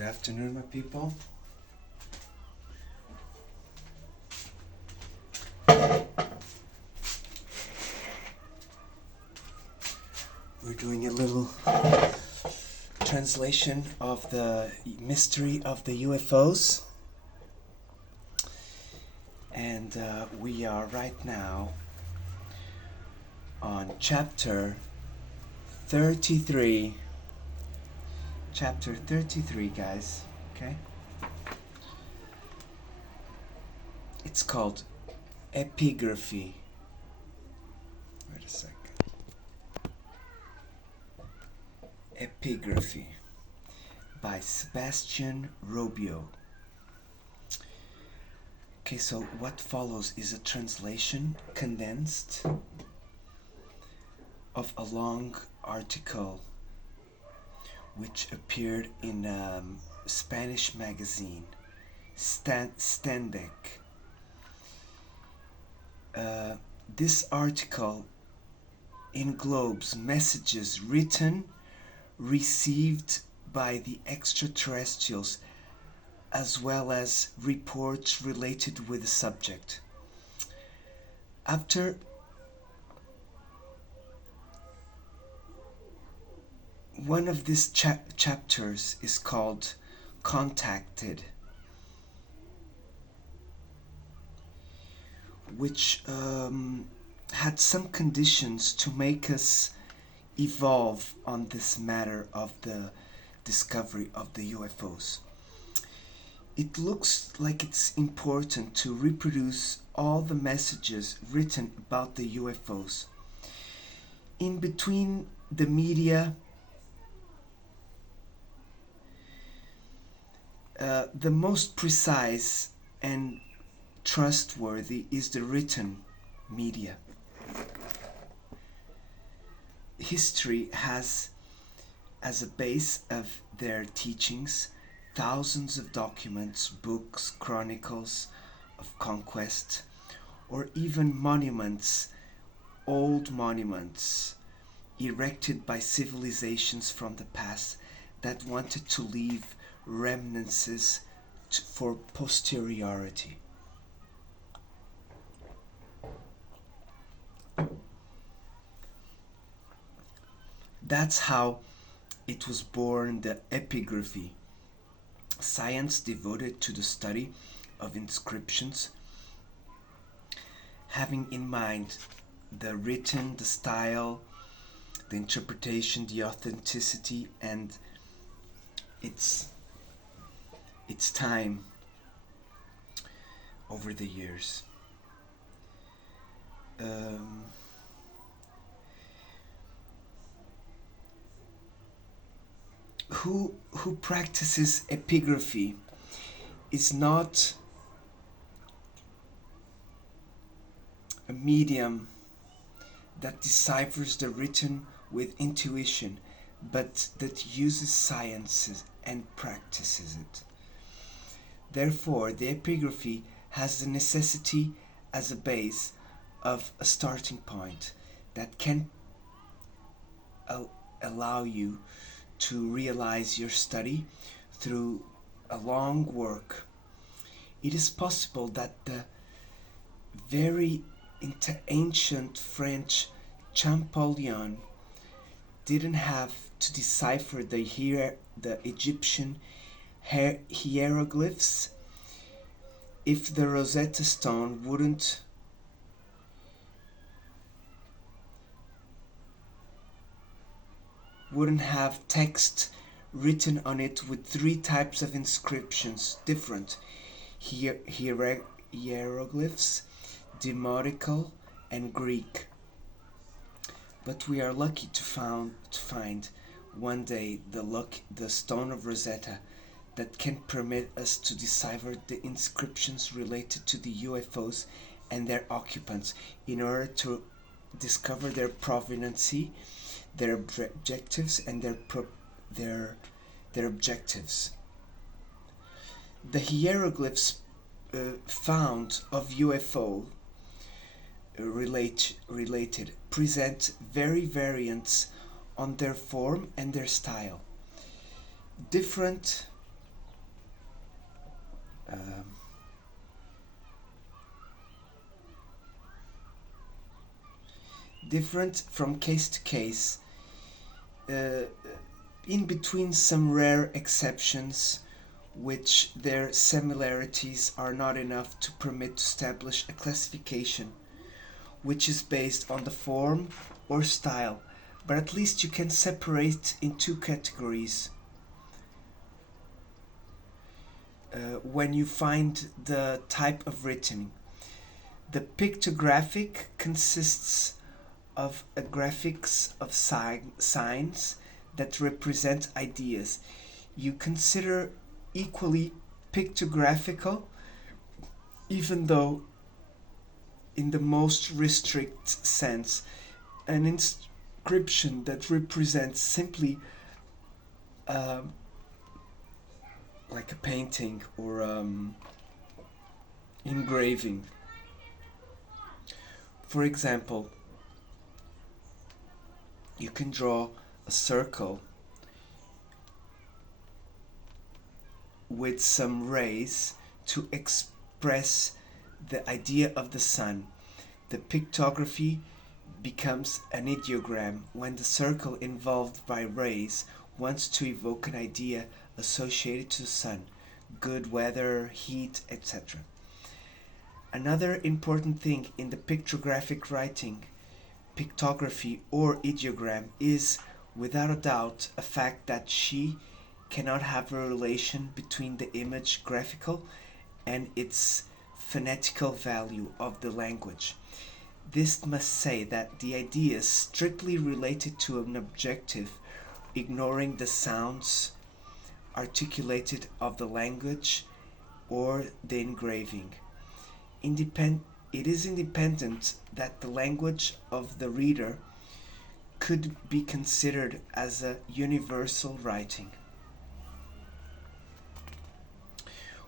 Good afternoon, my people. We're doing a little translation of the mystery of the UFOs. And we are right now on chapter 33. Chapter 33, guys. Okay? It's called epigraphy. Wait a second. Epigraphy by Sebastian Robio. Okay, so what follows is a translation, condensed, of a long article which appeared in a Spanish magazine, Standec. This article englobes messages written, received by the extraterrestrials, as well as reports related with the subject. After one of these chapters is called Contacted, which had some conditions to make us evolve on this matter of the discovery of the UFOs. It looks like it's important to reproduce all the messages written about the UFOs. In between the media, the most precise and trustworthy is the written media. History has as a base of their teachings thousands of documents, books, chronicles of conquest, or even monuments, old monuments erected by civilizations from the past that wanted to leave remnants for posterity. That's how it was born, the epigraphy, science devoted to the study of inscriptions, having in mind the written, the style, the interpretation, the authenticity, and its time over the years. Who practices epigraphy is not a medium that deciphers the written with intuition, but that uses sciences and practices it. Therefore, the epigraphy has the necessity as a base of a starting point that can allow you to realize your study through a long work. It is possible that the very ancient French Champollion didn't have to decipher the Egyptian hieroglyphs if the Rosetta Stone wouldn't have text written on it with three types of inscriptions, different hieroglyphs, Demotical and Greek. But we are lucky to find one day the stone of Rosetta that can permit us to decipher the inscriptions related to the UFOs and their occupants in order to discover their provenance, their objectives, and their objectives. The hieroglyphs found of UFO related present very variants on their form and their style. Different Um, different from case to case, uh, in between some rare exceptions, which their similarities are not enough to permit to establish a classification which is based on the form or style, but at least you can separate in two categories. When you find the type of writing, the pictographic consists of a graphics of signs that represent ideas. You consider equally pictographical, even though in the most restrict sense, an inscription that represents simply uh, like a painting or engraving. For example, you can draw a circle with some rays to express the idea of the sun. The pictography becomes an ideogram when the circle involved by rays wants to evoke an idea associated to the sun, good weather, heat, etc. Another important thing in the pictographic writing, pictography or ideogram, is without a doubt a fact that she cannot have a relation between the image graphical and its phonetical value of the language. This must say that the idea is strictly related to an objective, ignoring the sounds articulated of the language or the engraving. It is independent that the language of the reader could be considered as a universal writing.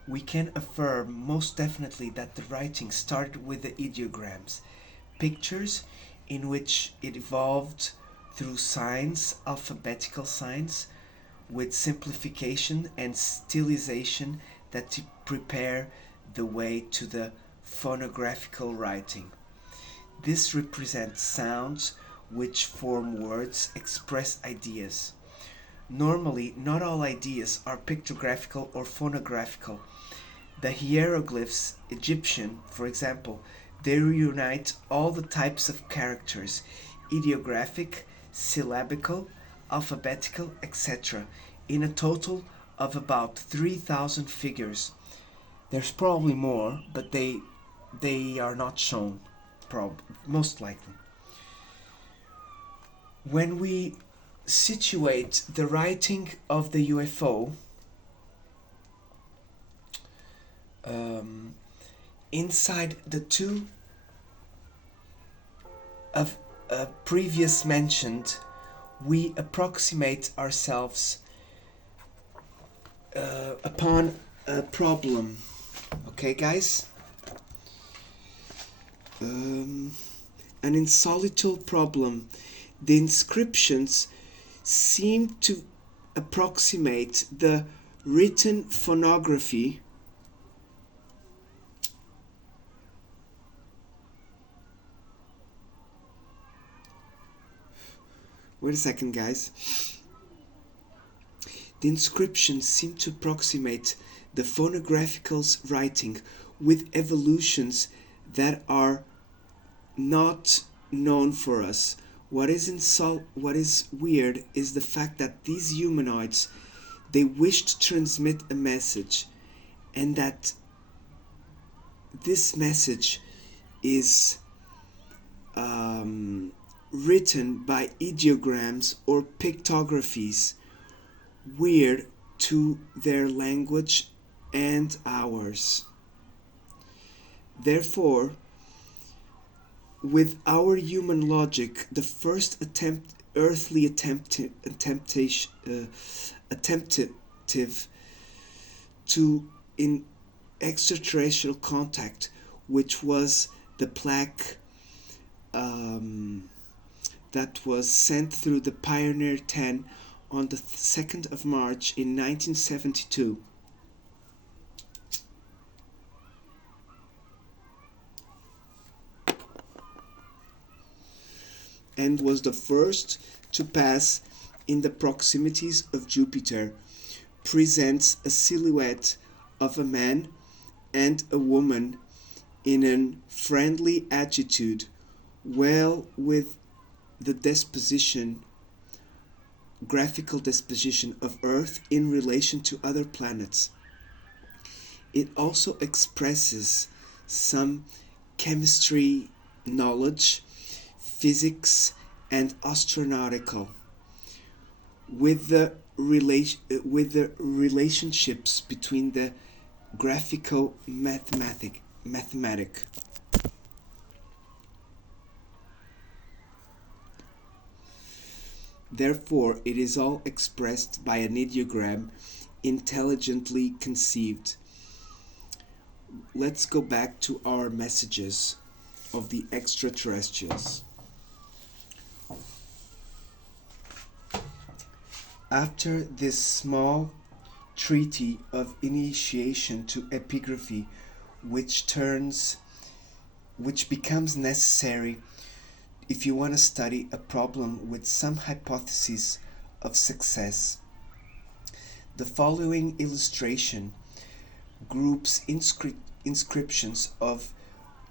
We can affirm most definitely that the writing started with the ideograms, pictures in which it evolved through signs, alphabetical signs, with simplification and stylization that prepare the way to the phonographical writing. This represents sounds which form words, express ideas. Normally, not all ideas are pictographical or phonographical. The hieroglyphs, Egyptian, for example, they reunite all the types of characters, ideographic, syllabical, alphabetical, etc., in a total of about 3,000 figures. There's probably more, but they are not shown, most likely. When we situate the writing of the UFO inside the two of previous mentioned, we approximate ourselves upon a problem. Okay, guys? An insoluble problem. The inscriptions seem to approximate the written phonography Wait a second, guys. The inscriptions seem to approximate the phonographical's writing with evolutions that are not known for us. What is weird is the fact that these humanoids, they wish to transmit a message, and that this message is written by ideograms or pictographies, weird to their language and ours. Therefore, with our human logic, the first attemptative to in extraterrestrial contact, which was the plaque that was sent through the Pioneer 10 on the 2nd of March in 1972. and was the first to pass in the proximities of Jupiter, presents a silhouette of a man and a woman in a friendly attitude, well with the graphical disposition of Earth in relation to other planets. It also expresses some chemistry knowledge, physics, and astronautical, with the relationships between the graphico-mathematic. Therefore, it is all expressed by an ideogram intelligently conceived. Let's go back to our messages of the extraterrestrials. After this small treaty of initiation to epigraphy, which becomes necessary if you want to study a problem with some hypothesis of success, the following illustration groups inscriptions of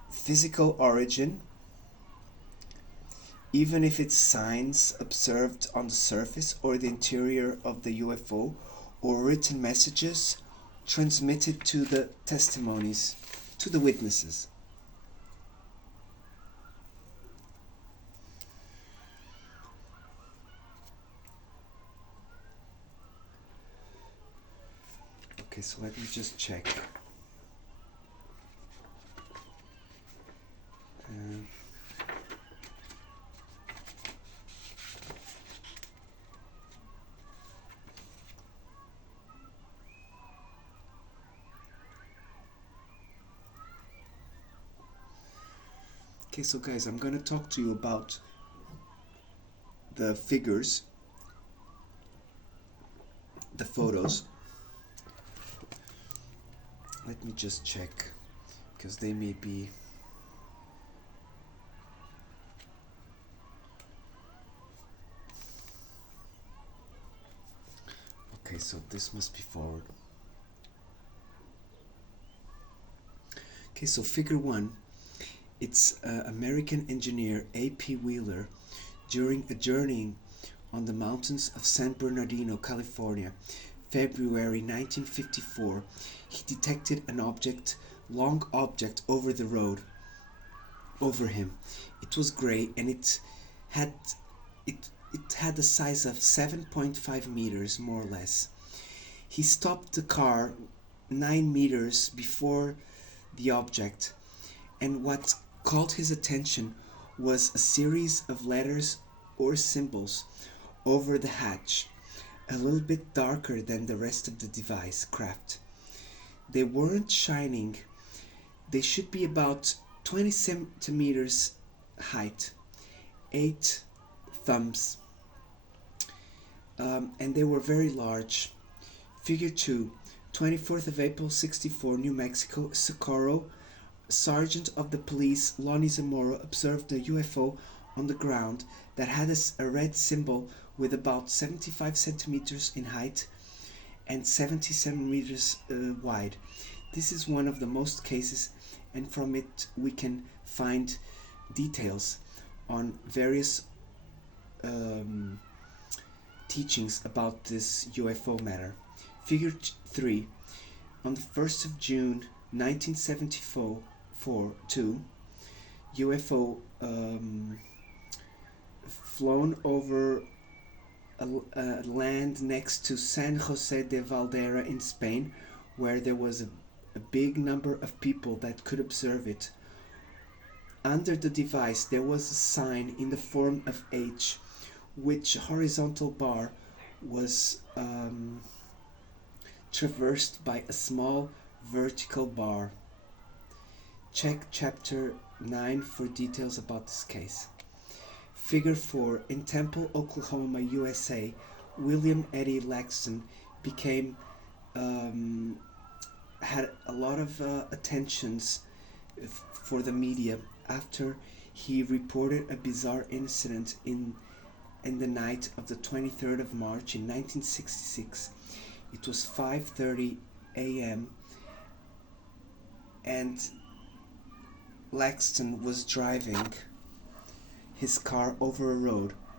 physical origin, even if it's signs observed on the surface or the interior of the UFO, or written messages transmitted to the testimonies, to the witnesses. Okay, so let me just check. Okay, so guys, I'm going to talk to you about the figures, the photos. Let me just check, because they may be... Okay, so this must be forward. Okay, so figure 1, it's American engineer A.P. Wheeler during a journeying on the mountains of San Bernardino, California, February 1954. He detected an long object over the road, over him. It was gray and it had the size of 7.5 meters, more or less. He stopped the car 9 meters before the object, and what caught his attention was a series of letters or symbols over the hatch, a little bit darker than the rest of the device craft. They weren't shining. They should be about 20 centimeters height, 8 thumbs, and they were very large. Figure 2, 24th of April 64, New Mexico, Socorro. Sergeant of the police Lonnie Zamora observed a UFO on the ground that had a red symbol with about 75 centimeters in height and 70 centimeters wide. This is one of the most cases, and from it we can find details on various teachings about this UFO matter. Figure 3, on the 1st of June 1974, 2 UFO flown over a land next to San Jose de Valera in Spain, where there was a big number of people that could observe it. Under the device there was a sign in the form of H, which horizontal bar was traversed by a small vertical bar. Check chapter 9 for details about this case. Figure 4, in Temple, Oklahoma, USA, William Eddie Laxton had a lot of attentions for the media after he reported a bizarre incident in the night of the 23rd of March in 1966. It was 5:30 a.m. and Laxton was driving his car over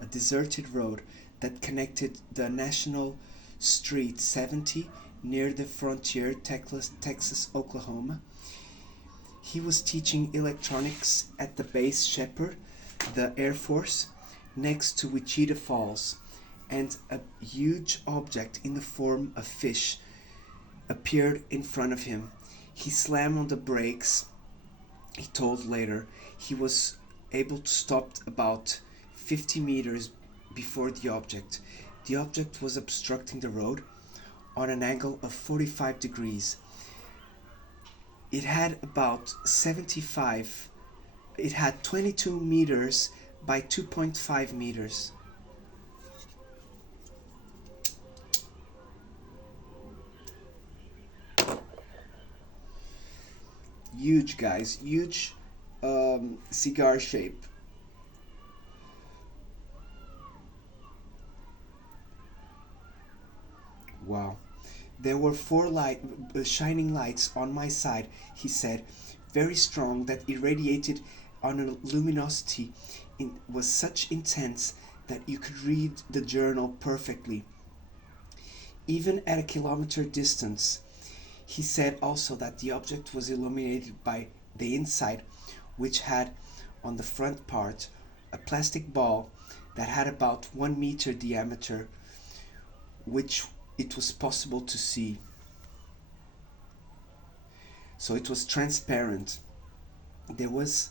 a deserted road that connected the National Street 70 near the frontier, Texas, Oklahoma. He was teaching electronics at the base Shepherd, the Air Force, next to Wichita Falls, and a huge object in the form of fish appeared in front of him. He slammed on the brakes. He told later he was able to stop about 50 meters before the object. The object was obstructing the road on an angle of 45 degrees. It had 22 meters by 2.5 meters. Huge, guys, huge cigar shape. Wow. There were four shining lights on my side, he said, very strong, that irradiated on a luminosity was such intense that you could read the journal perfectly, even at a kilometer distance. He said also that the object was illuminated by the inside, which had on the front part a plastic ball that had about 1 meter diameter, which it was possible to see. So it was transparent. There was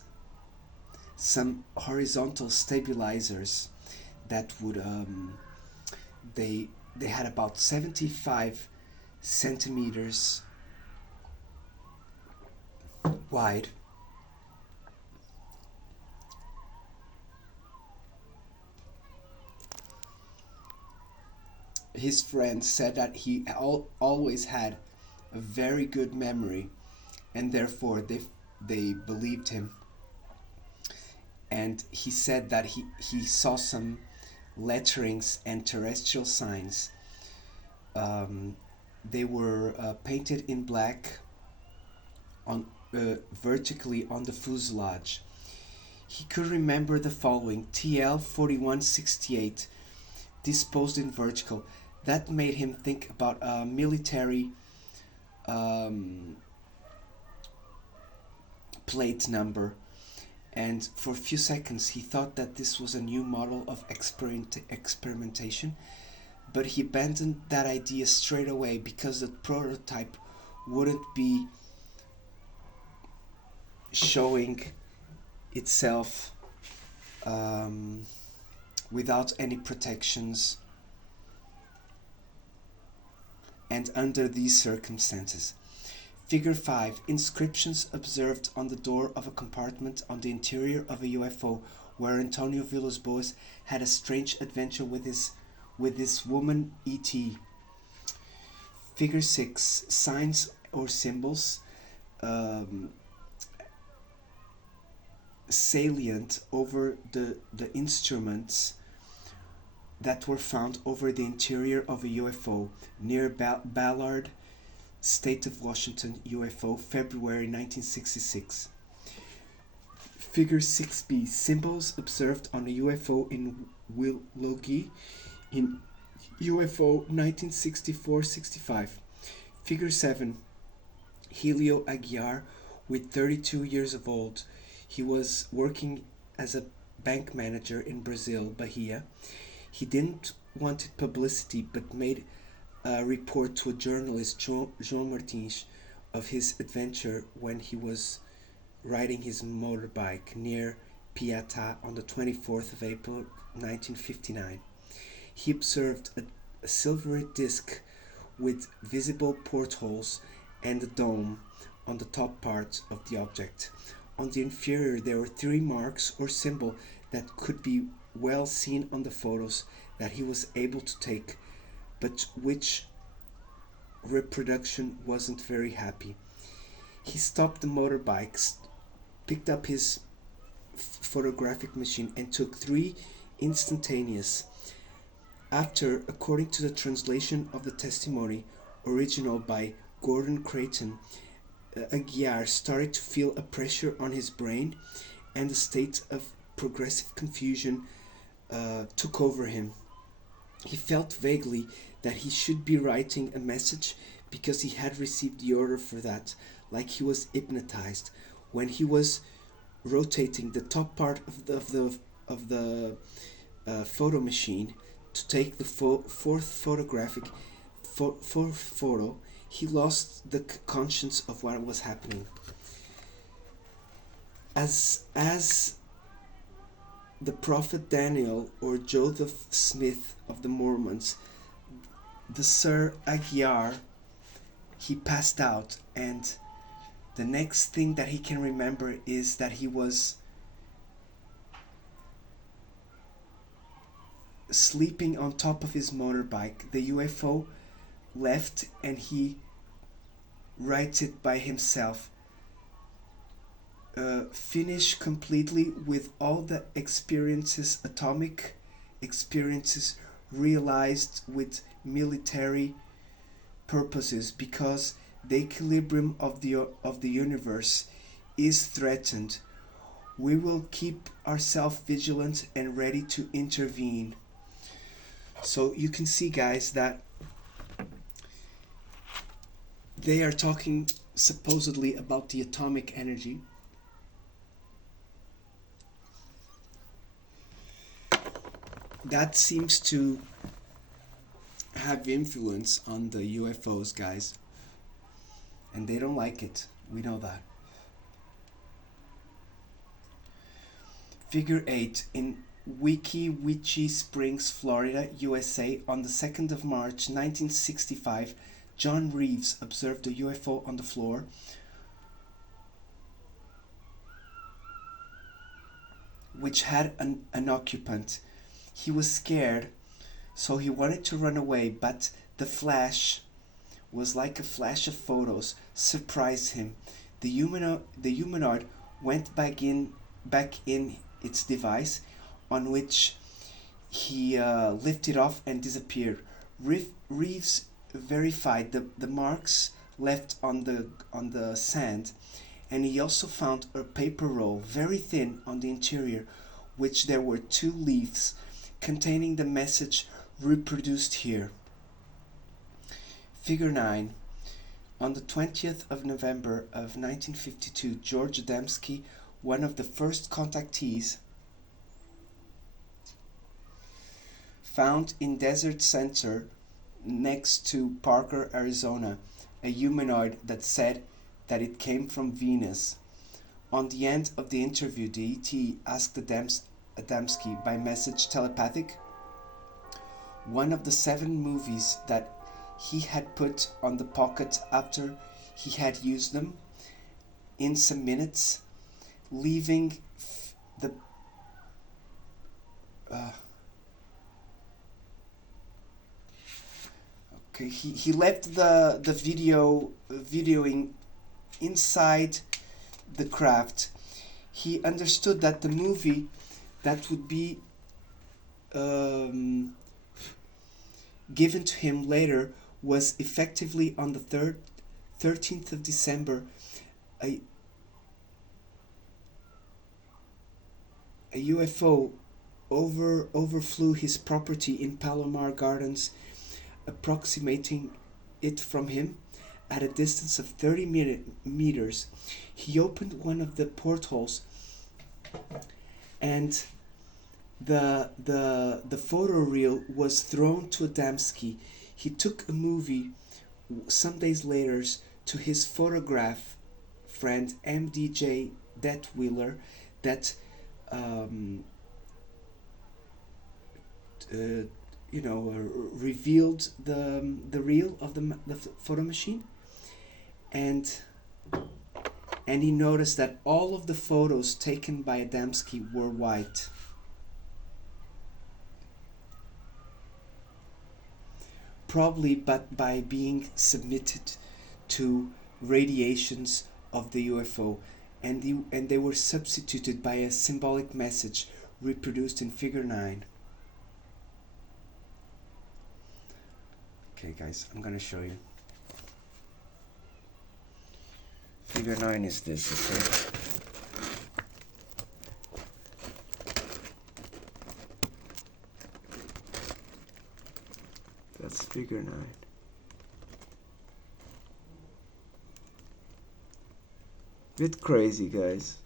some horizontal stabilizers that would they had about 75 centimeters wide. His friend said that he always had a very good memory, and therefore they believed him. And he said that he saw some letterings and terrestrial signs. They were painted in black on vertically on the fuselage. He could remember the following: TL 4168 disposed in vertical. That made him think about a military plate number, and for a few seconds he thought that this was a new model of experimentation, but he abandoned that idea straight away because the prototype wouldn't be showing itself without any protections and under these circumstances. Figure 5. Inscriptions observed on the door of a compartment on the interior of a UFO where Antonio Villas-Boas had a strange adventure with this woman E.T. Figure 6. Signs or symbols salient over the instruments that were found over the interior of a UFO near Ballard, State of Washington, UFO, February 1966. Figure 6b. Symbols observed on a UFO in Willoughby in UFO 1964-65. Figure 7. Helio Aguiar, with 32 years of old. He was working as a bank manager in Brazil, Bahia. He didn't want publicity, but made a report to a journalist, João Martins, of his adventure when he was riding his motorbike near Piatá on the 24th of April 1959. He observed a silvery disc with visible portholes and a dome on the top part of the object. On the inferior there were 3 marks or symbols that could be well seen on the photos that he was able to take, but which reproduction wasn't very happy. He stopped the motorbike, picked up his photographic machine and took 3 instantaneous. After, according to the translation of the testimony, original by Gordon Creighton, Aguiar started to feel a pressure on his brain, and a state of progressive confusion took over him. He felt vaguely that he should be writing a message because he had received the order for that, like he was hypnotized. When he was rotating the top part of the photo machine to take the fourth photo, he lost the conscience of what was happening. As the prophet Daniel or Joseph Smith of the Mormons, the Sir Aguiar, he passed out, and the next thing that he can remember is that he was sleeping on top of his motorbike. The UFO left and he rides it by himself. Finish completely with all the experiences, atomic experiences, realized with military purposes, because the equilibrium of the universe is threatened. We will keep ourselves vigilant and ready to intervene. So you can see, guys, that they are talking supposedly about the atomic energy. That seems to have influence on the UFOs, guys. And they don't like it. We know that. Figure 8. In Witchy Springs, Florida, USA, on the 2nd of March 1965, John Reeves observed a UFO on the floor which had an occupant. He was scared, so he wanted to run away, but the flash was like a flash of photos, surprised him. The humanoid went back in its device, on which he lifted off and disappeared. Reeves verified the marks left on the sand, and he also found a paper roll, very thin, on the interior, which there were 2 leaves containing the message reproduced here. Figure 9. On the 20th of November of 1952, George Adamski, one of the first contactees, found in Desert Center next to Parker, Arizona, a humanoid that said that it came from Venus. On the end of the interview, the ET asked Adamski by message telepathic one of the 7 movies that he had put on the pocket after he had used them in some minutes, leaving the he left the videoing inside the craft. He understood that the movie that would be given to him later was effectively on the 13th of December a UFO overflew his property in Palomar Gardens, approximating it from him at a distance of 30 meters. He opened one of the portholes, and the photoreal was thrown to Adamski. He took a movie some days later to his photograph friend MDJ Detweiler that revealed the reel of the photo machine, and he noticed that all of the photos taken by Adamski were white. Probably but by being submitted to radiations of the UFO. and they were substituted by a symbolic message reproduced in figure 9. Okay guys, I'm gonna show you. Figure 9 is this, okay? That's figure 9. Bit crazy, guys.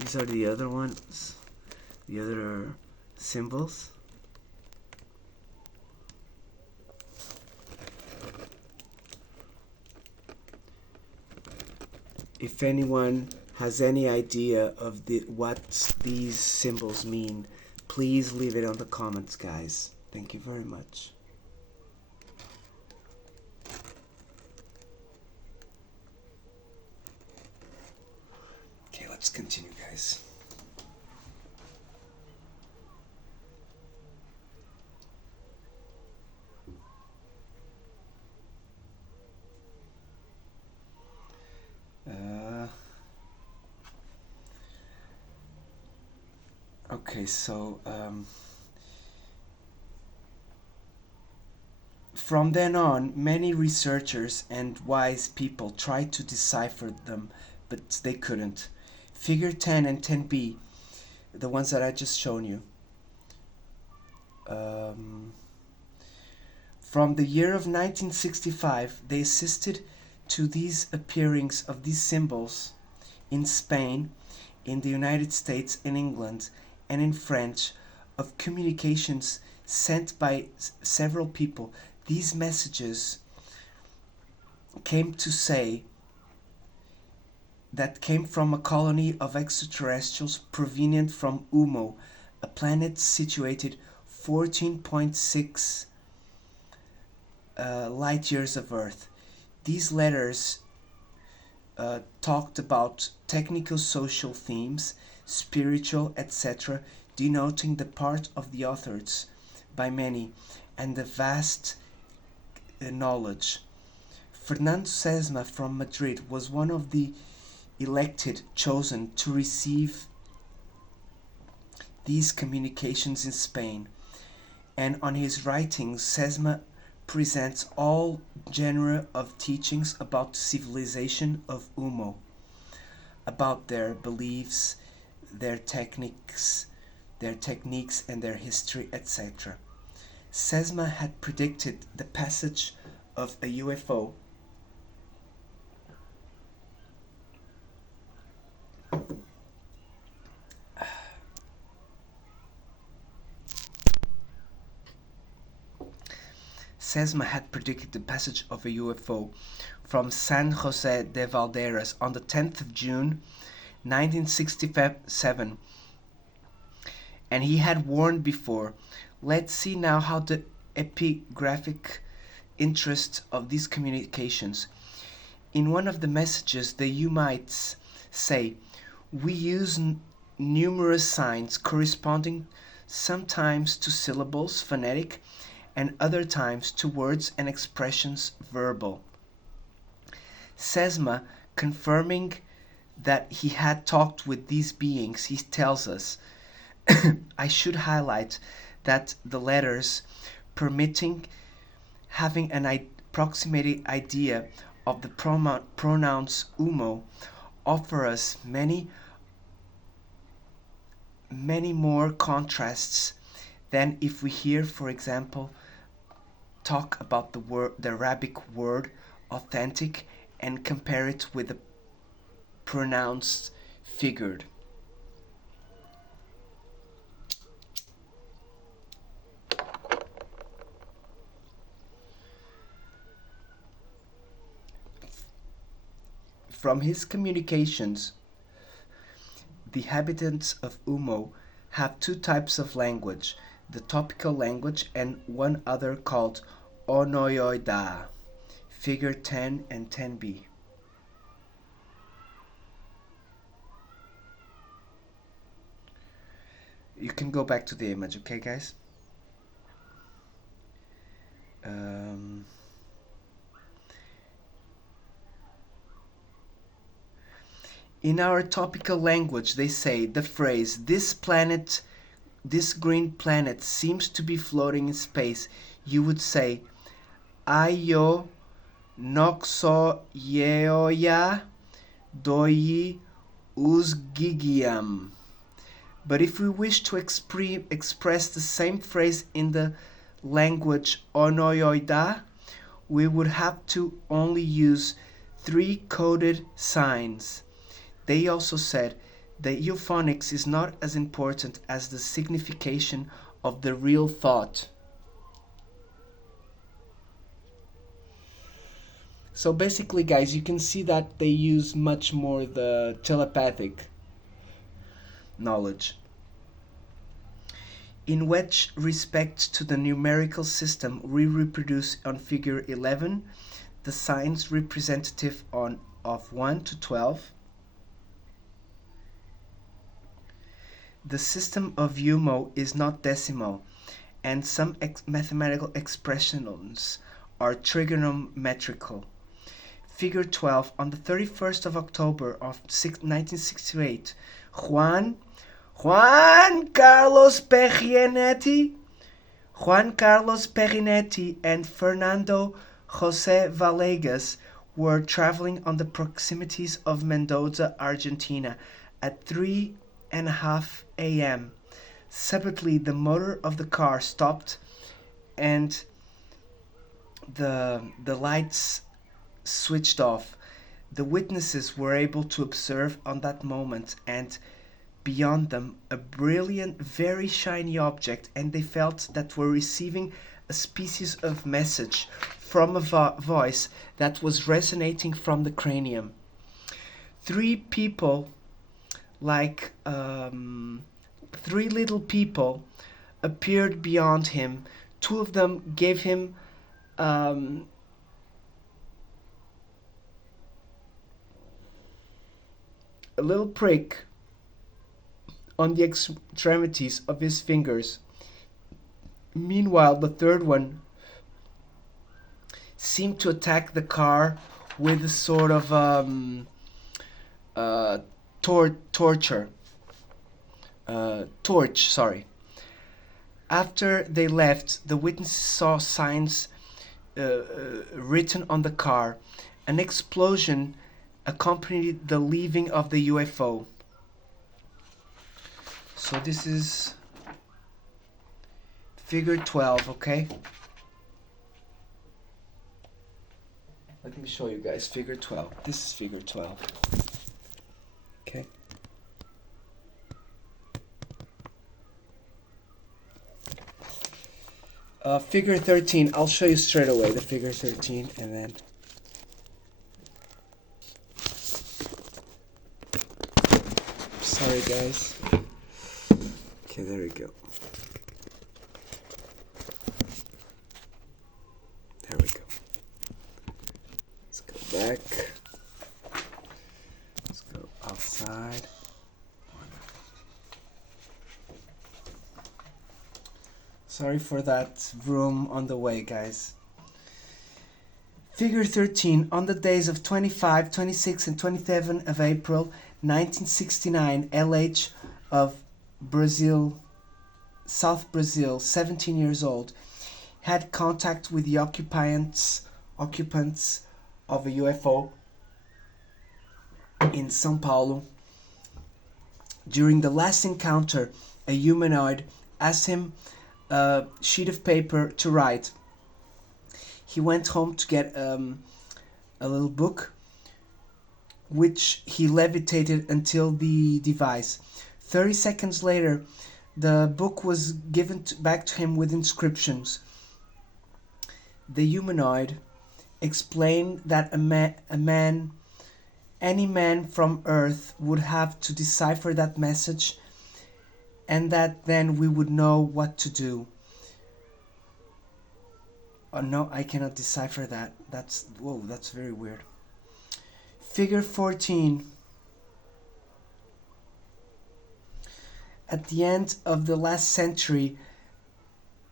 These are the other ones, the other symbols. If anyone has any idea of what these symbols mean, please leave it on the comments, guys. Thank you very much. Okay, let's continue, guys. Okay, so from then on, many researchers and wise people tried to decipher them, but they couldn't. Figure 10 and 10b, the ones that I just shown you, from the year of 1965, they assisted to these appearings of these symbols in Spain, in the United States, in England, and in French, of communications sent by several people. These messages came to say that came from a colony of extraterrestrials provenient from Umo, a planet situated 14.6 light years of Earth. These letters talked about technical social themes, spiritual, etc., denoting the part of the authors by many and the vast knowledge. Fernando Sesma from Madrid was one of the elected chosen to receive these communications in Spain, and on his writings Sesma presents all genre of teachings about the civilization of Umo, about their beliefs, their techniques and their history, etc. Sesma had predicted the passage of a UFO Sesma had predicted the passage of a UFO from San Jose de Valderas on the 10th of June 1967, and he had warned before. Let's see now how the epigraphic interest of these communications. In one of the messages, the Umites say, "We use numerous signs corresponding sometimes to syllables, phonetic, and other times to words and expressions, verbal." Sesma, confirming that he had talked with these beings, he tells us, I should highlight that the letters permitting having an approximate idea of the pronouns umo offer us many more contrasts than if we hear, for example, talk about the Arabic word authentic and compare it with the pronounced figured. From his communications, the inhabitants of Umo have two types of language, the topical language and one other called Onoyoida, figure 10 and 10b. You can go back to the image, okay guys? In our topical language, they say the phrase, this planet, this green planet seems to be floating in space. You would say, Ayo noxo yeoya doi usgigiam. But if we wish to express the same phrase in the language onoyoida, we would have to only use 3 coded signs. They also said that euphonics is not as important as the signification of the real thought. So basically, guys, you can see that they use much more the telepathic knowledge. In which respect to the numerical system, we reproduce on figure 11 the signs representative of 1 to 12. The system of UMO is not decimal, and some mathematical expressions are trigonometrical. Figure 12, on the 31st of October of 1968, Juan Carlos Perinetti and Fernando Jose Villegas were traveling on the proximities of Mendoza, Argentina at 3:30 a.m. Suddenly, the motor of the car stopped and the lights switched off. The witnesses were able to observe on that moment and beyond them a brilliant, very shiny object, and they felt that were receiving a species of message from a voice that was resonating from the cranium. 3 people, like 3 little people, appeared beyond him. 2 of them gave him a little prick on the extremities of his fingers. Meanwhile, the 3rd one seemed to attack the car with a sort of torch. After they left, the witnesses saw signs written on the car. An explosion accompanied the leaving of the UFO. So this is figure 12, okay? Let me show you guys figure 12. This is figure 12. Okay. Figure 13, I'll show you straight away the figure 13 and then sorry guys. Okay, there we go. There we go. Let's go back. Let's go outside. Sorry for that room on the way, guys. Figure 13. On the days of 25, 26, and 27 of April 1969, LH of Brazil, South Brazil, 17 years old, had contact with the occupants of a UFO in São Paulo. During the last encounter, a humanoid asked him a sheet of paper to write. He went home to get a little book, which he levitated until the device. 30 seconds later, the book was given back to him with inscriptions. The humanoid explained that any man from Earth would have to decipher that message, and that then we would know what to do. Oh no, I cannot decipher that. That's very weird. Figure 14. At the end of the last century,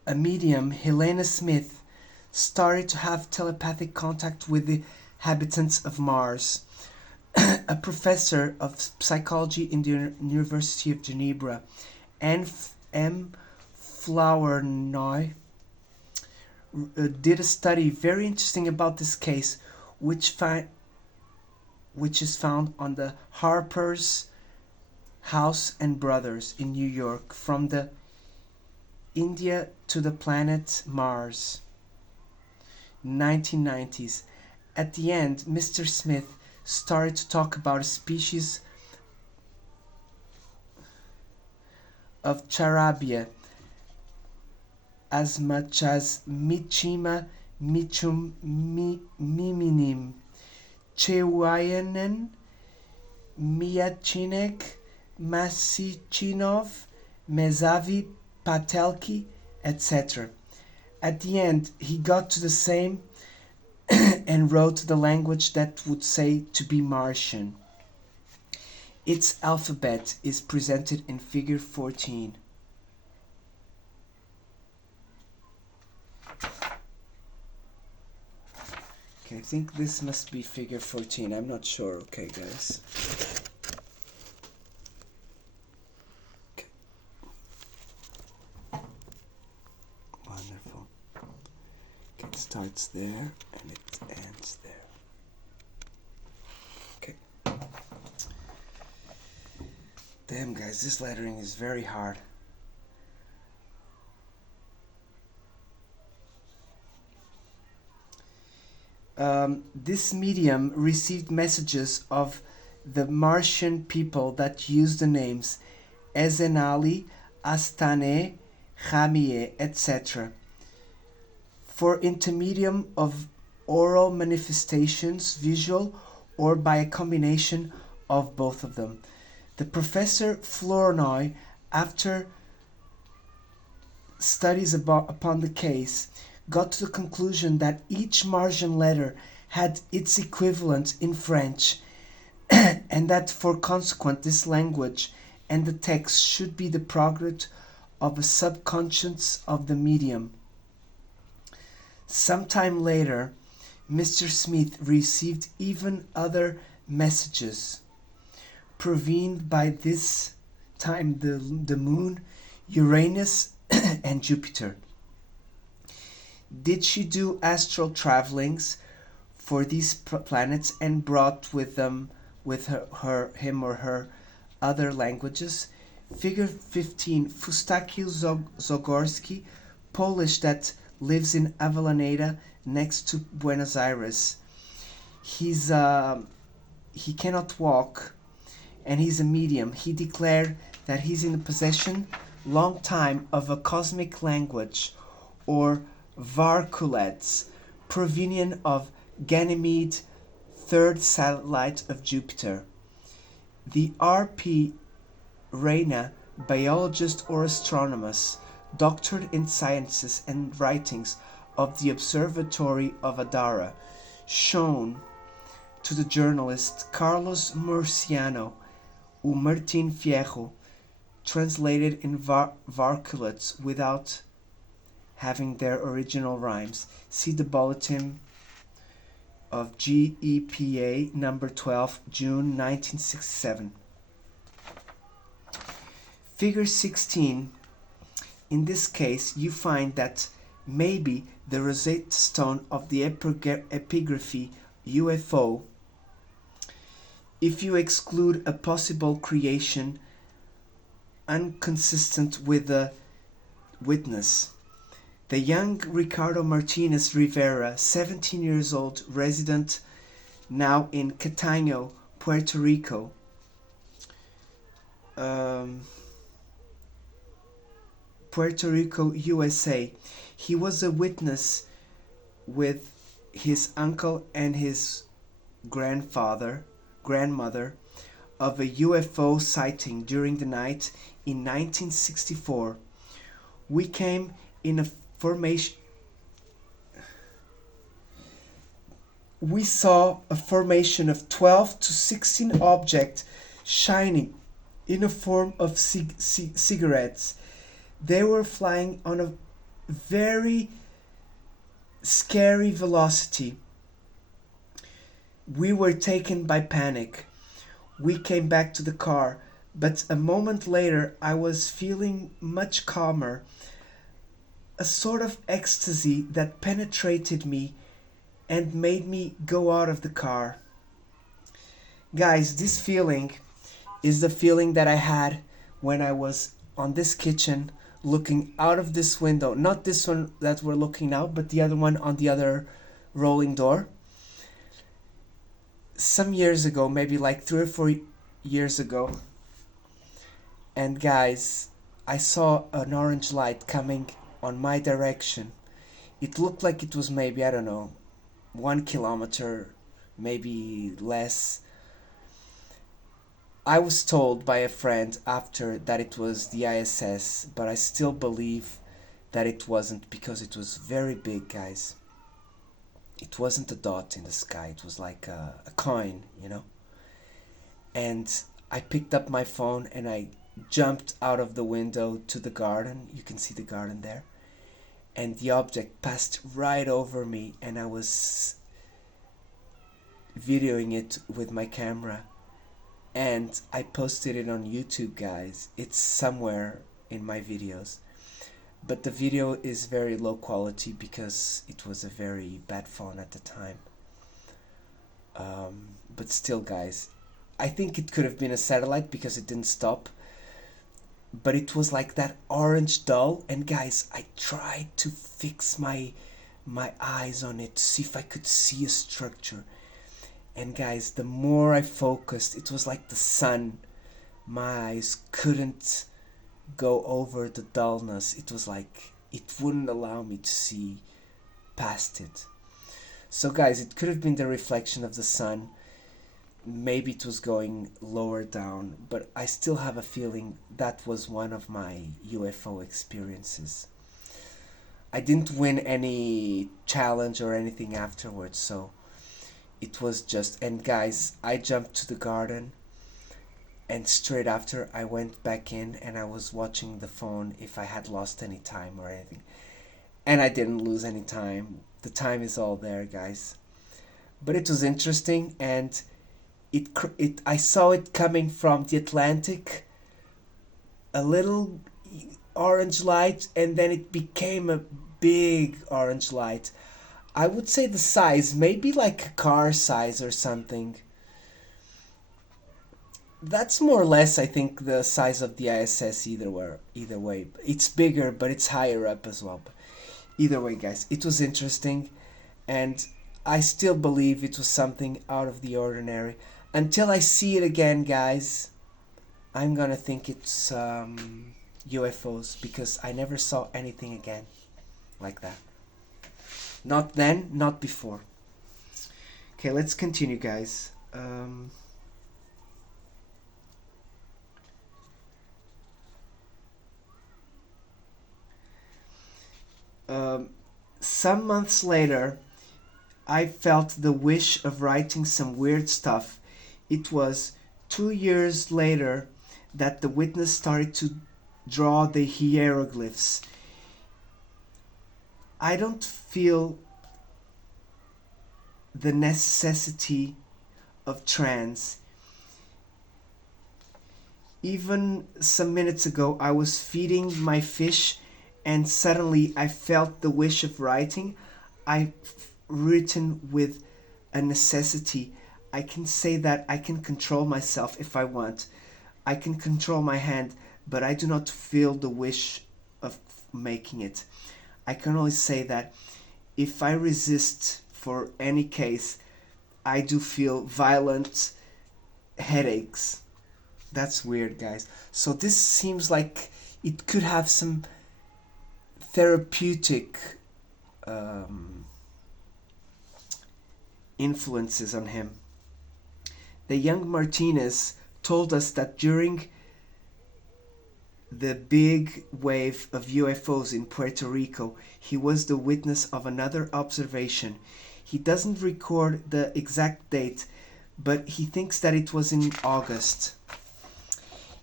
a medium, Helena Smith, started to have telepathic contact with the inhabitants of Mars. a professor of psychology in the University of Geneva, M. Flournoy, did a study very interesting about this case, which is found on the Harper's House and Brothers in New York, from the India to the planet Mars, 1990s. At the end, Mr. Smith started to talk about a species of charabia as much as Michima Michum Miminim, Chewayanen, Miachinek, Masichinov, Mezavi, Patelki, etc. At the end, he got to the same and wrote the language that would say to be Martian. Its alphabet is presented in figure 14. Okay, I think this must be figure 14. I'm not sure. Okay, guys. Okay. Wonderful. Okay, it starts there and it ends there. Okay. Damn, guys, this lettering is very hard. This medium received messages of the Martian people that used the names Ezenali, Astane, Jamie, etc. for intermedium of oral manifestations, visual, or by a combination of both of them. The Professor Flournoy, after studies upon the case, got to the conclusion that each Martian letter had its equivalent in French, and that for consequent this language and the text should be the product of a subconscious of the medium. Sometime later, Mr. Smith received even other messages, provened by this time the Moon, Uranus, and Jupiter. Did she do astral travelings for these planets and brought with them him or her other languages? Figure 15, Fustakiel Zogorski, Polish that lives in Avellaneda next to Buenos Aires. He cannot walk and he's a medium. He declared that he's in the possession long time of a cosmic language or Varkulets, provenient of Ganymede, third satellite of Jupiter. The R.P. Reina, biologist or astronomer, doctored in sciences and writings of the Observatory of Adara, shown to the journalist Carlos Murciano, o Martin Fierro, translated in Varkulets without having their original rhymes. See the bulletin of GEPA number 12, June 1967. Figure 16. In this case, you find that maybe the Rosetta Stone of the epigraphy UFO, if you exclude a possible creation inconsistent with the witness. The young Ricardo Martinez Rivera, 17 years old, resident now in Cataño, Puerto Rico. Puerto Rico, USA. He was a witness with his uncle and his grandmother of a UFO sighting during the night in 1964. We came in a formation. We saw a formation of 12 to 16 objects shining in a form of cigarettes. They were flying on a very scary velocity. We were taken by panic. We came back to the car, but a moment later I was feeling much calmer, a sort of ecstasy that penetrated me and made me go out of the car. Guys, this feeling is the feeling that I had when I was on this kitchen looking out of this window. Not this one that we're looking now, but the other one on the other rolling door. Some years ago, maybe like 3 or 4 years ago. And guys, I saw an orange light coming on my direction. It looked like it was maybe, I don't know, 1 kilometer, maybe less. I was told by a friend after that it was the ISS, but I still believe that it wasn't because it was very big, guys. It wasn't a dot in the sky, it was like a coin, you know? And I picked up my phone and I jumped out of the window to the garden. You can see the garden there. And the object passed right over me, and I was videoing it with my camera. And I posted it on YouTube, guys. It's somewhere in my videos. But the video is very low quality because it was a very bad phone at the time. But still, guys, I think it could have been a satellite because it didn't stop. But it was like that orange dull. And guys, I tried to fix my eyes on it to see if I could see a structure. And guys, the more I focused, it was like the sun. My eyes couldn't go over the dullness. It was like it wouldn't allow me to see past it. So guys, it could have been the reflection of the sun. Maybe it was going lower down, but I still have a feeling that was one of my UFO experiences. I didn't win any challenge or anything afterwards, so it was just, and guys, I jumped to the garden, and straight after I went back in and I was watching the phone if I had lost any time or anything. And I didn't lose any time. The time is all there, guys. But it was interesting, and I saw it coming from the Atlantic, a little orange light, and then it became a big orange light. I would say the size, maybe like a car size or something. That's more or less, I think, the size of the ISS either way. It's bigger, but it's higher up as well. But either way, guys, it was interesting, and I still believe it was something out of the ordinary. Until I see it again, guys, I'm gonna think it's UFOs, because I never saw anything again like that. Not then, not before. Okay, let's continue, guys. Some months later, I felt the wish of writing some weird stuff. It was 2 years later that the witness started to draw the hieroglyphs. I don't feel the necessity of trance. Even some minutes ago, I was feeding my fish, and suddenly I felt the wish of writing. I've written with a necessity. I can say that I can control myself if I want. I can control my hand, but I do not feel the wish of making it. I can only say that if I resist for any case, I do feel violent headaches. That's weird, guys. So this seems like it could have some therapeutic influences on him. The young Martinez told us that during the big wave of UFOs in Puerto Rico, he was the witness of another observation. He doesn't record the exact date, but he thinks that it was in August.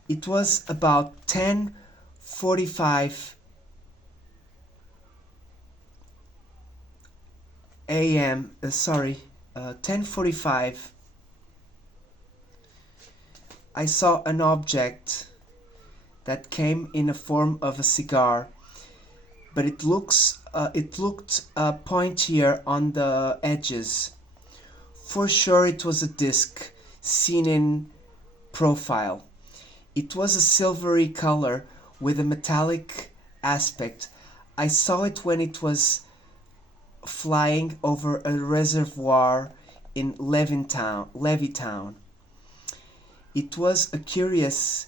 It was about 10:45 a.m. 10:45, I saw an object that came in the form of a cigar, but it looked pointier on the edges. For sure, it was a disc seen in profile. It was a silvery color with a metallic aspect. I saw it when it was flying over a reservoir in Levittown. It was a curious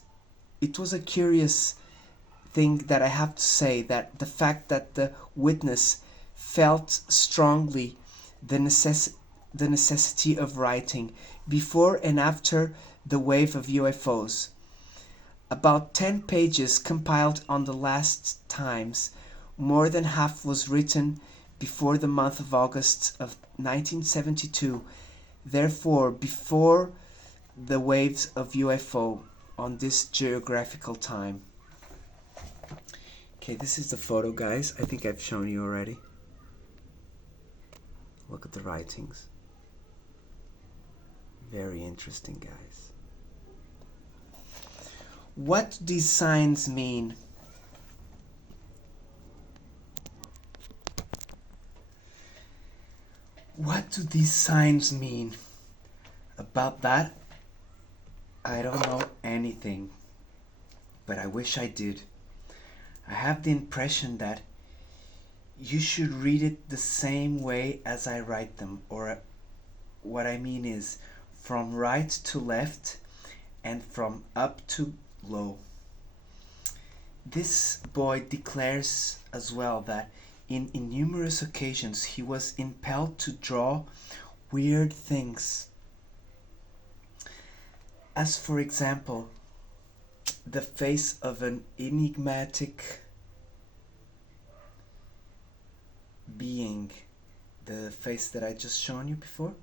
thing that I have to say, that the fact that the witness felt strongly the necessity of writing before and after the wave of UFOs. About 10 pages compiled on the last times. More than half was written before the month of August of 1972, therefore before the waves of UFO on this geographical time. Okay, this is the photo, guys. I think I've shown you already. Look at the writings. Very interesting, guys. What do these signs mean? What do these signs mean? About that, I don't know anything, but I wish I did. I have the impression that you should read it the same way as I write them, or what I mean is from right to left and from up to low. This boy declares as well that in numerous occasions he was impelled to draw weird things. As for example, the face of an enigmatic being, the face that I just shown you before.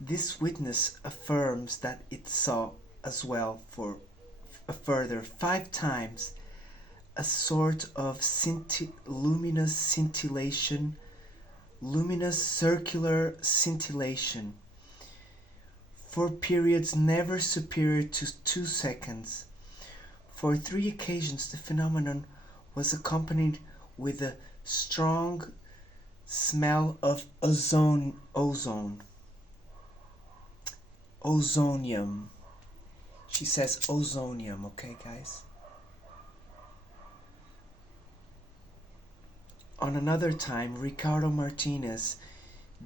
This witness affirms that it saw as well for a further 5 times a sort of luminous circular scintillation for periods never superior to 2 seconds. For 3 occasions the phenomenon was accompanied with a strong smell of ozonium. She says ozonium, okay, guys? On another time, Ricardo Martinez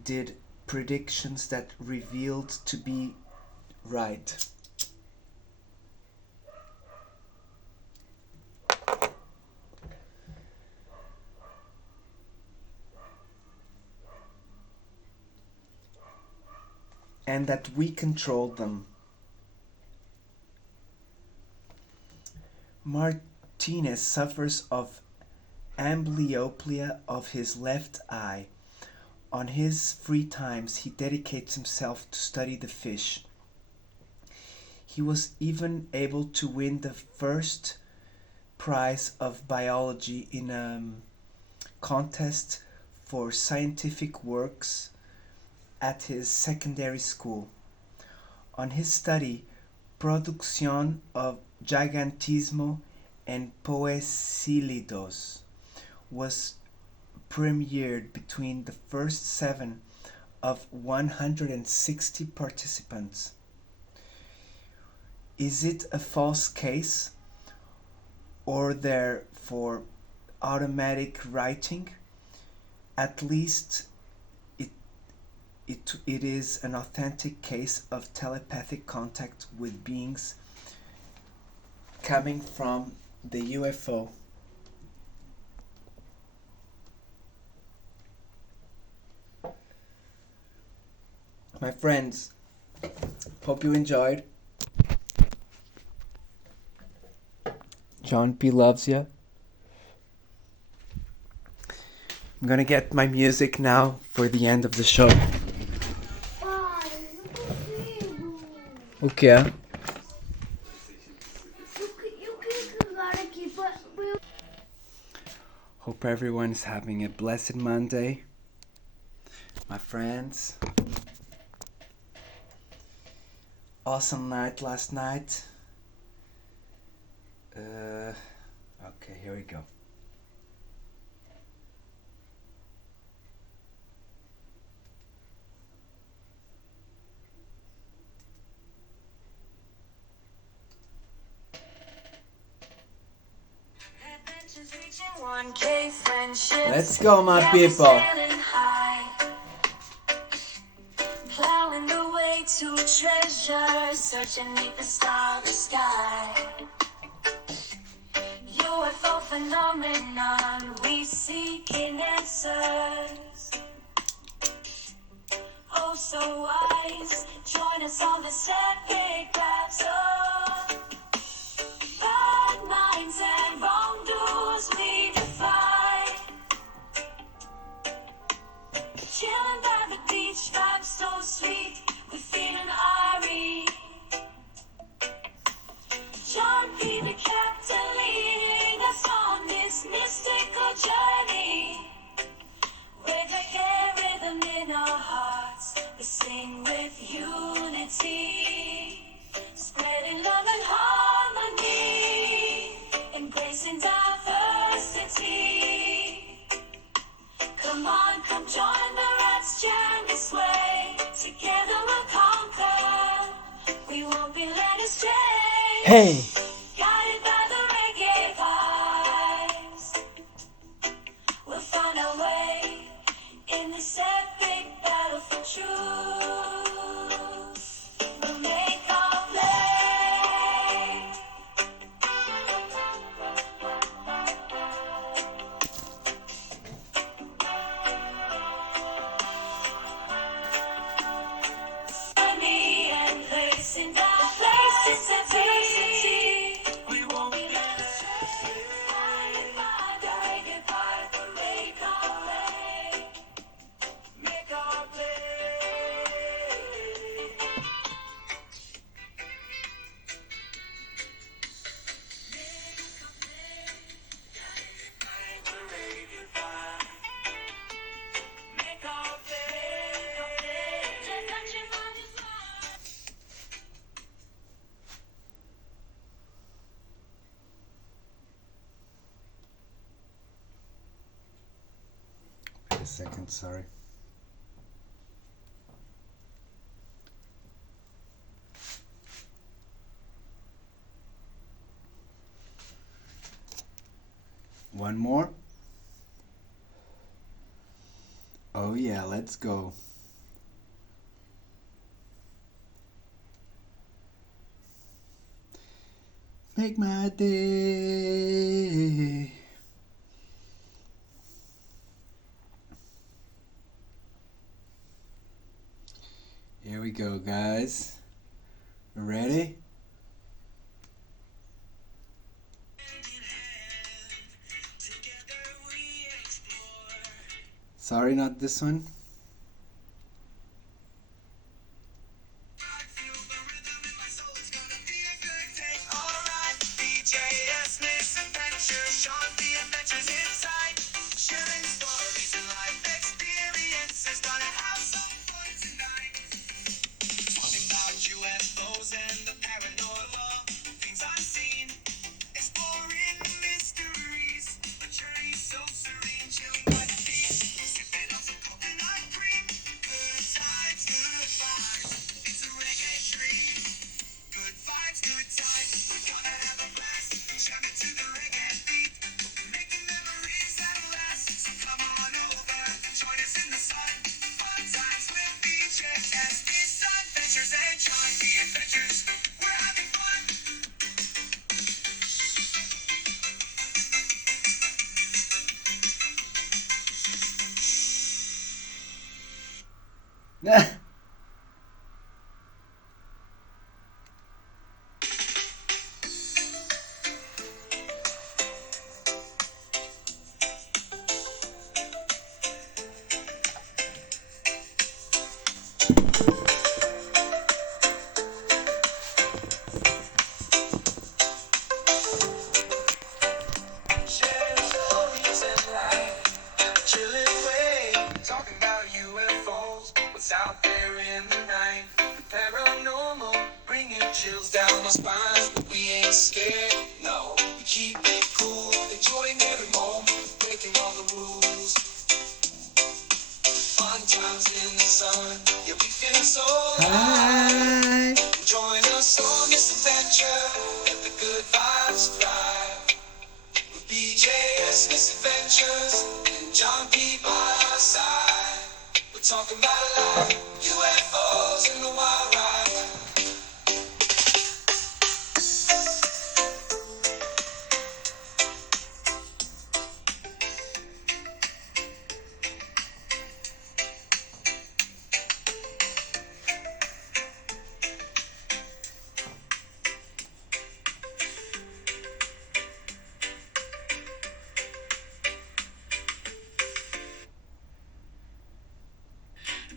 did predictions that revealed to be right. And that we controlled them. Martinez suffers of amblyopia of his left eye. On his free times, he dedicates himself to study the fish. He was even able to win the first prize of biology in a contest for scientific works at his secondary school. On his study, Producción of Gigantismo and Poecilidos was premiered between the first 7 of 160 participants. Is it a false case, or therefore automatic writing? At least it is an authentic case of telepathic contact with beings coming from the UFO. My friends, hope you enjoyed. John P. loves you. I'm gonna get my music now for the end of the show. O que é? Hope everyone's having a blessed Monday. my friends. Awesome night last night. Okay, here we go. Let's go, my people. Plowing the way to treasure, searching beneath the starry sky. UFO phenomenon, we seeking answers. Oh, so wise, join us on this epic battle. Bad minds and wrongdoers we defy. Chilling by the beach, vibes so sweet, we're feeling airy. John be the captain, leading us on this mystical journey. With reggae rhythm in our hearts, we sing with unity, spreading love and harmony, embracing diversity. Come on, come join the rats, jam this way. Together we'll conquer. We won't be led astray. Hey! Guided by the reggae vibes, we'll find our way in this epic battle for truth. We'll make our play. Money and place in our places adversity. We won't be led astray. Guided by the reggae vibe, we'll make our play. Make our play. Make our play. Just touch your mind as well. Wait a second, sorry. One more. Oh yeah, let's go. Make my day. Here we go, guys. Ready? Sorry, not this one. UFOs and the paranormal things unseen, exploring mysteries, a journey so serene, chilling by the beach, sipping on some coconut cream. Good times, good vibes. It's a reggae dream. Good vibes, good times. We're gonna have a blast. Jamming to the reggae beat, making memories that last. So come on over, join us in the sun. Fun times with BJ as we start adventures and join the adventures. We're having fun. Sharing stories and life, chilling way, talking about UFO It's out there in the night. The paranormal, bringing chills down our spines, but we ain't scared. No, we keep it cool, enjoying every moment, breaking all the rules. Fun times in the sun, yeah, we feel so high. Join us on this adventure, let the good vibes fly. With BJ's Misadventures and John P by our side. We're talking about life, UFOs and the wild ride.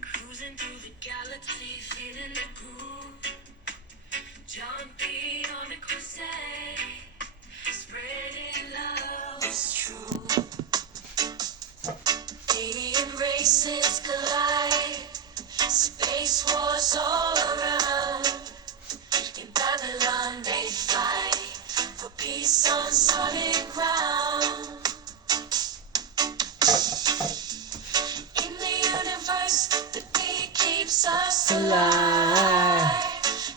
Cruising through the galaxy, feeling the groove. John B on a crusade, spreading love is true. Alien races collide, space wars all around. In Babylon they fight for peace on solid ground. In the universe, the beat keeps us alive.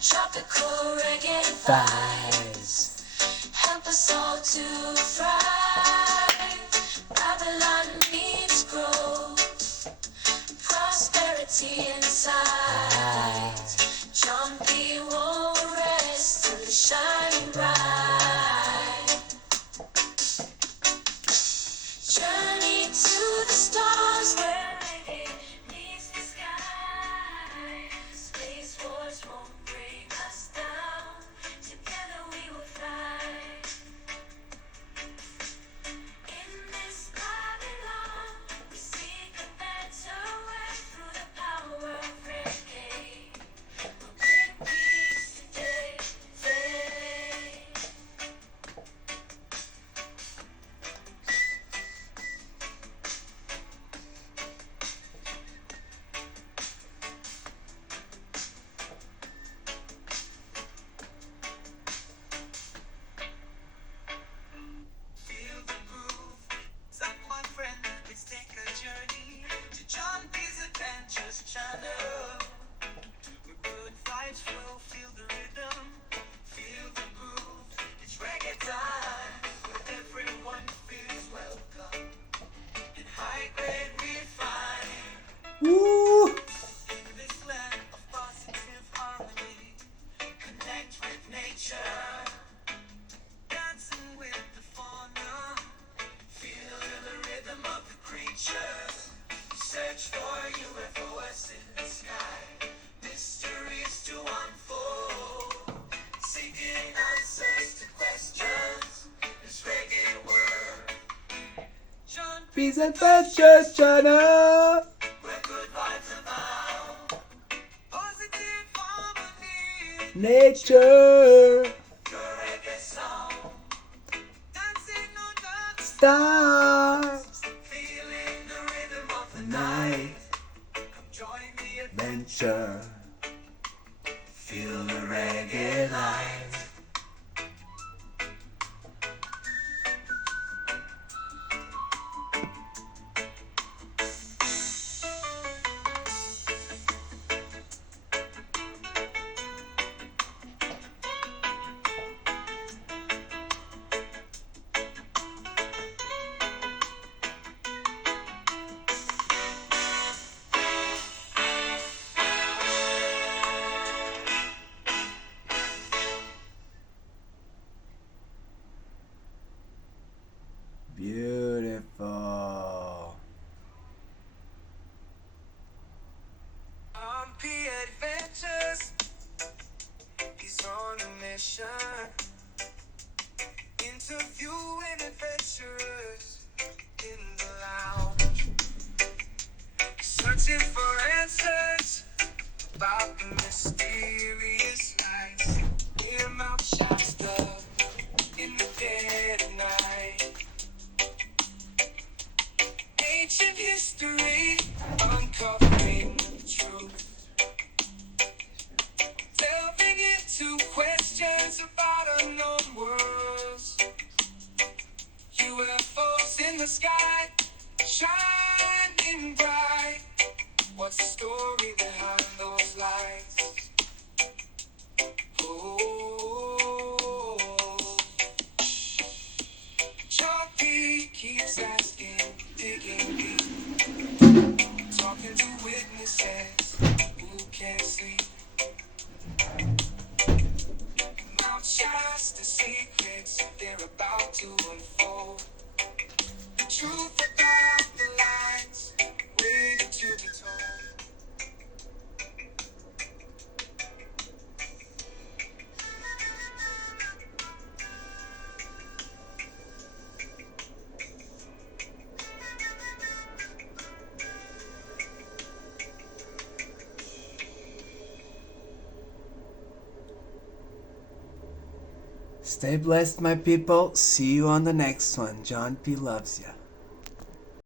Tropical reggae vibes help us all to thrive. Babylon needs growth, prosperity inside. John B won't rest till it's shining bright. Journey to the stars where it meets the sky. Space wars won't bring us down. Together we will fly. In this Babylon, we seek a better way through the power of reggae. We'll bring peace today. Feel the groove, so my friend, let's take a journey to John B's Adventures channel. Where good vibes flow, feel the rhythm, feel the groove. It's reggae time, where everyone feels welcome. In high grade refined, Woo! in this land of positive harmony, connect with nature. Dancing with the fauna, feel the rhythm of the creatures. Search for UFOs in the sky, mysteries to unfold. Seeking answers to questions, this reggae world. John Peace Adventures Channel. where good vibes abound. Positive harmony, Nature. your reggae sound. Dancing under the Stars. feeling the rhythm of the night. Come join the Adventure. feel the reggae light. Beautiful. P Adventures, he's on a mission, interviewing adventurers in the lounge, searching for answers about the mysterious lights. Hear mouth shots stuff in the dead of night. Ancient history, uncovering the truth. What's the story behind those lights? Oh, Chalky keeps asking, digging deep, talking to witnesses who can't sleep. Mouth shots the secrets they're about to unfold. The truth about the lines waiting to be told. Stay blessed, my people. See you on the next one. John P. loves you.